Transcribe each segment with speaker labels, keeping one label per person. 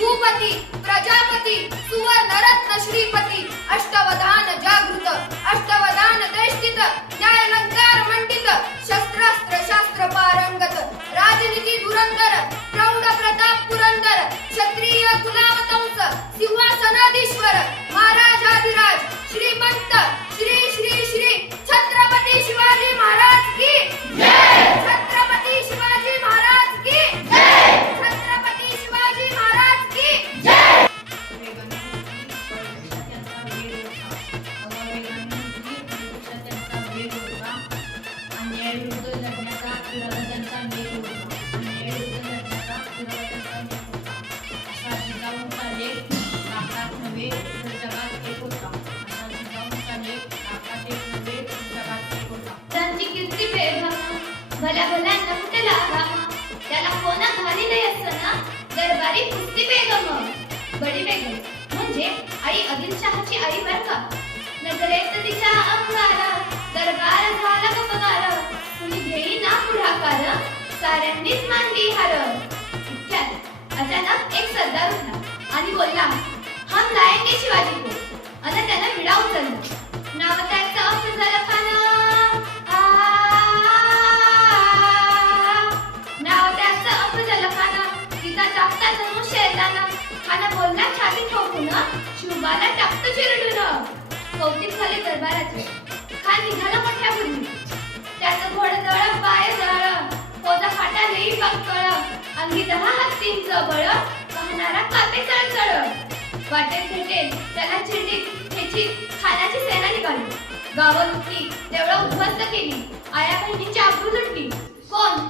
Speaker 1: भूपती प्रजापती सुवर्णरत्न श्रीपती अष्टवधान जागृत अष्टवधान देष्टित न्यायलंकार मंडित शस्त्रास्त्र शास्त्र
Speaker 2: भल्या भल्यांना कुठे लागा त्याला कोणा घाली नाही असताना दरबारी कुस्ती बेगम. बडी बेगम. म्हणजे आई आदिलशहाची आई बर का? नजरेत तिच्या अंगारा दरबार झाला गपगार कुणी घेई ना पुढाकार? साऱ्यांनीच मानली हार. चिरडून कौतिक झाले दरबाराचे खान निघाला मोठ्या पूर्वी त्याचं घोडदळ पाय जळ. पोता फाटा लई बक्कळ अंगी दहा हत्तींचं बळ वाहणारा कापे चळचळ वाटेत भेटेल त्याला चिरडीत खेचीत खानाची सेना निघाली गावं लुटली देवळं उद्ध्वस्त केली. आया बहिणीची आबरू लुटली. कोण?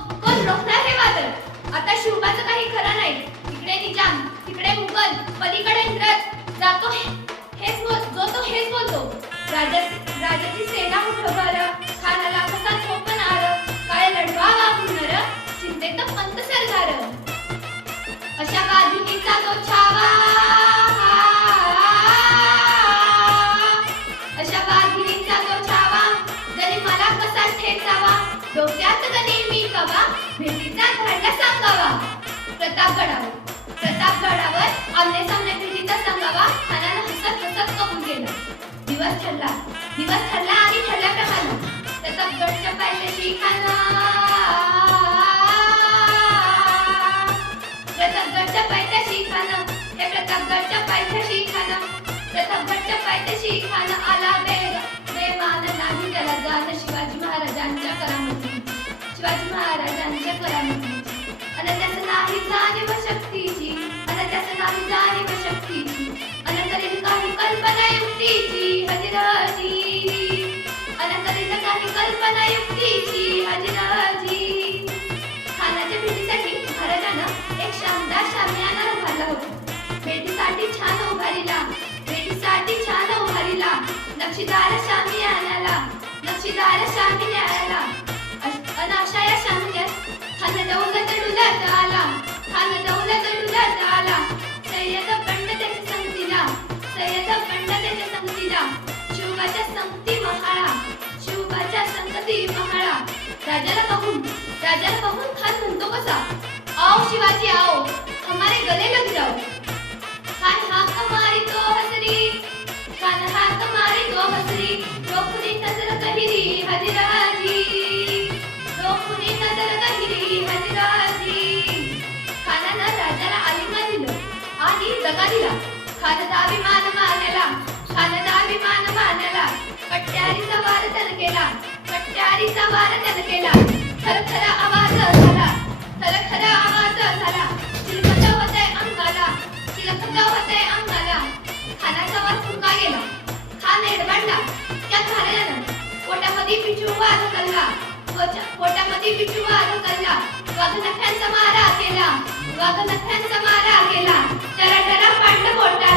Speaker 2: धडा प्रतापगडावर. प्रतापगडावर आमने सामने प्रीतीचा सांगावा. खानानं हसत हसत कबूल केलं दिवस ठरला. दिवस ठरला आणि ठरल्याप्रमाणे प्रतापगडच्या पायथ्याशी खाना. प्रतापगडच्या पायथ्याशी खाना. हे प्रतापगडच्या पायथ्याशी खाना. प्रतापगडच्या पायथ्याशी खाना आला वेग. बेमान नाही त्याला जाण शिवाजी महाराजांच्या करामती शिवाजी महाराजांच्या करामती नक्षीदार त्याचं नाही त्याचं कल्पना कल्पना एक छान छान नक्षीदार शामी नक्षीदार राजाला पाहून खान म्हणतो कसा? आओ शिवाजी आओ हमारे गले लग जाओ. खान हाक मारी तो हसरी खान हाक मारी तो हसरी रोखनी नजर कहिरी हजराजी. रोखनी नजर कहिरी हजराजी. खानानं राजाला आलिंगन दिलं आणि दगा दिला. खानचा अभिमान मानला खानचा अभिमान मानला. कट्यारीचा वार त्यानं केला कट्यारीचा वार त्यानं केला. खरखरा आवाज झाला. खरखरा आवाज झाला. चिलखत होते अंगाला. चिलखत होते अंगाला. खानाचा वार फुंका गेला. खान त्या खाण्यानं पोटामध्ये पिचू वार कल्ला पोटामध्ये पिचू वार कल्ला वाघनख्यांचा मारा केला. वाघनख्यांचा मारा केला. टरा टरा पाडलं पोटाला